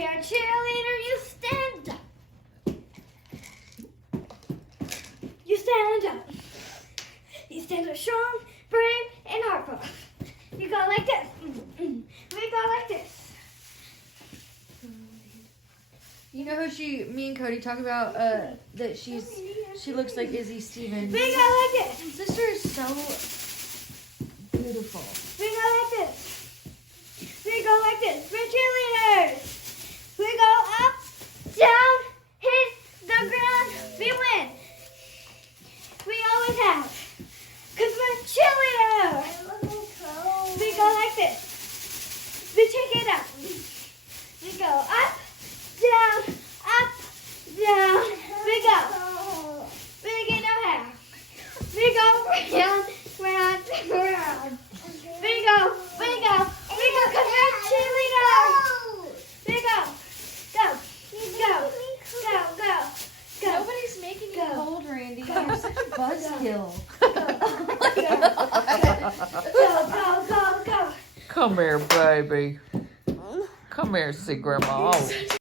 you're a cheerleader, you stand up. You stand up. You stand up strong, brave, and hardcore. You go like this. We go like this. You know who me and Cody talk about, that she looks like Izzy Stevens. We go like this. Sister is so beautiful. We go like this. We go like this. We're cheerleaders. We go up, down, hit the ground. We win. We always have. Because we're cheerleaders. We go like this. We take it up. We go up, down, up, down. We go. We get our hair. We go round, round, round. We go, because we're cheerleaders. We go, go, go, go, go. Nobody's making you cold, Randy. You're such a buzzkill. Go. Come here, baby. Come here, see Grandma.